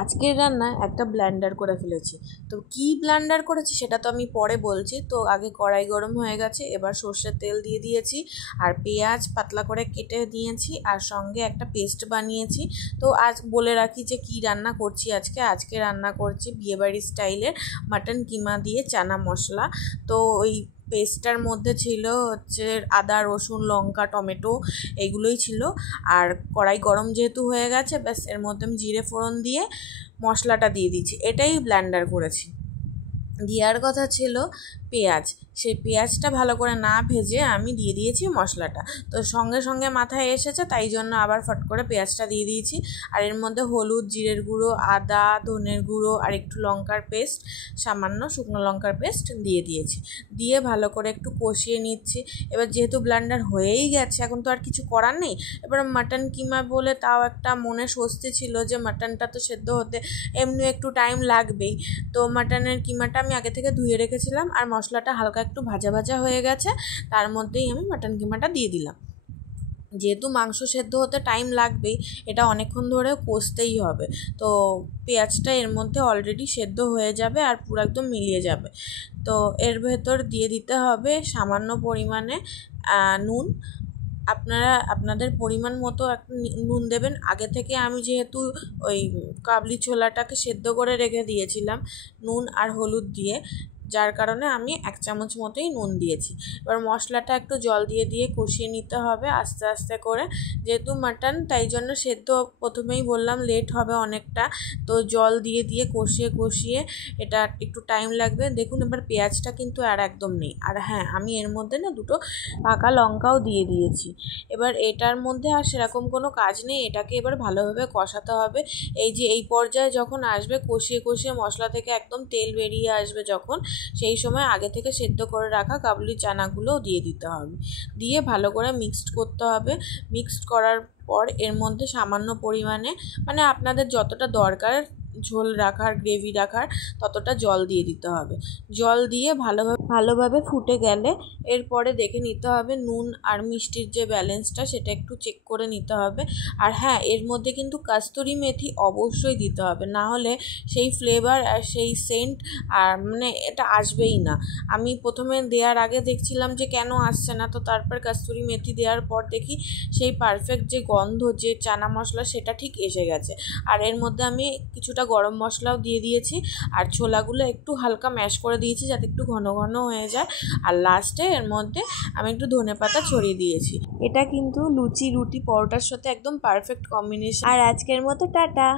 আজকের রান্না একটা ব্লেন্ডার করে ফেলেছি। তো কি ব্লেন্ডার করেছি সেটা তো আমি পরে বলছি। তো আগে কড়াই গরম হয়ে গেছে, এবার সর্ষের তেল দিয়ে দিয়েছি আর পেঁয়াজ পাতলা করে কেটে দিয়েছি আর সঙ্গে একটা পেস্ট বানিয়েছি। তো আজ বলে রাখি যে কি রান্না করছি আজকে রান্না করছি বিয়েবাড়ি স্টাইলের মাটন কিমা দিয়ে চানা মশলা। তো ওই পেস্টটার মধ্যে ছিল হচ্ছে আদা রসুন লঙ্কা টমেটো এগুলোই ছিল। আর কড়াই গরম যেহেতু হয়ে গেছে, ব্যাস এর মধ্যে আমি জিরে ফোড়ন দিয়ে মশলাটা দিয়ে দিচ্ছি। এটাই ব্লেন্ডার করেছি। দেওয়ার কথা ছিল পেঁয়াজ, সেই পেঁয়াজটা ভালো করে না ভেজে আমি দিয়ে দিয়েছি মশলাটা। তো সঙ্গে সঙ্গে মাথায় এসেছে, তাই জন্য আবার ফট করে পেঁয়াজটা দিয়ে দিয়েছি। আর এর মধ্যে হলুদ জিরের গুঁড়ো আদা ধনের গুঁড়ো আর একটু লঙ্কার পেস্ট, সামান্য শুকনো লঙ্কার পেস্ট দিয়ে দিয়েছি। দিয়ে ভালো করে একটু কষিয়ে নিচ্ছি। এবার যেহেতু ব্লেন্ডার হয়েই গেছে, এখন তো আর কিছু করার নেই। এবার মাটন কিমা বলে তাও একটা মনে স্বস্তি ছিল যে মাটনটা তো সেদ্ধ হতে এমনি একটু টাইম লাগবেই। তো মাটনের কিমাটা আমি আগে থেকে ধুয়ে রেখেছিলাম আর মশলাটা হালকা একটু ভাজা ভাজা হয়ে গেছে, তার মধ্যেই আমি মাটন কিমাটা দিয়ে দিলাম। যেহেতু মাংস সেদ্ধ হতে টাইম লাগবেই, এটা অনেকক্ষণ ধরে কষতেই হবে। তো পেঁয়াজটা এর মধ্যে অলরেডি সেদ্ধ হয়ে যাবে আর পুরো একদম মিলিয়ে যাবে। তো এর ভেতর দিয়ে দিতে হবে সামান্য পরিমাণে নুন। আপনারা আপনাদের পরিমাণ মতো নুন দেবেন। আগে থেকে আমি যেহেতু ওই কাবলি ছোলাটাকে সেদ্ধ করে রেখে দিয়েছিলাম নুন আর হলুদ দিয়ে, যার কারণে আমি 1 চামচ মতোই নুন দিয়েছি। এবার মশলাটা একটু জল দিয়ে দিয়ে কষিয়ে নিতে হবে আস্তে আস্তে করে। যেহেতু মাটন তাই জন্য সেদ্ধ প্রথমেই বললাম লেট হবে অনেকটা। তো জল দিয়ে দিয়ে কষিয়ে কষিয়ে এটা একটু টাইম লাগবে। দেখুন এবার পেঁয়াজটা কিন্তু আর একদম নেই। আর হ্যাঁ, আমি এর মধ্যে না 2টো পাকা লঙ্কাও দিয়ে দিয়েছি। এবার এটার মধ্যে আর সেরকম কোনো কাজ নেই, এটাকে এবার ভালোভাবে কষাতে হবে। এই যে এই পর্যায়ে যখন আসবে, কষিয়ে কষিয়ে মশলা থেকে একদম তেল বেরিয়ে আসবে যখন, সেই সময় আগে থেকে সেদ্ধ করে রাখা কাবুলি চানাগুলোও দিয়ে দিতে হবে। দিয়ে ভালো করে মিক্সড করতে হবে। মিক্সড করার পর এর মধ্যে সামান্য পরিমাণে, মানে আপনাদের যতটা দরকার ঝোল রাখার গ্রেভি রাখার ততটা জল দিয়ে দিতে হবে। জল দিয়ে ভালোভাবে ফুটে গেলে এরপরে দেখে নিতে হবে নুন আর মিষ্টির যে ব্যালেন্সটা সেটা একটু চেক করে নিতে হবে। আর হ্যাঁ, এর মধ্যে কিন্তু কাস্তুরি মেথি অবশ্যই দিতে হবে, না হলে সেই ফ্লেভার আর সেই সেন্ট আর মানে এটা আসবেই না। আমি প্রথমে দেওয়ার আগে দেখছিলাম যে কেন আসছে না, তো তারপর কাস্তুরি মেথি দেওয়ার পর দেখি সেই পারফেক্ট যে গন্ধ যে চানা মশলা সেটা ঠিক এসে গেছে। আর এর মধ্যে আমি কিছুটা গরম মশলাও দিয়ে দিয়েছি আর ছোলাগুলো একটু হালকা ম্যাশ করে দিয়েছি যাতে একটু ঘন ঘন হয়ে যায়। আর লাস্টে এর মধ্যে আমি একটু ধনেপাতা ছড়িয়ে দিয়েছি। এটা কিন্তু লুচি রুটি পরোটার সাথে একদম পারফেক্ট কম্বিনেশন। আর আজকের মতো টাটা।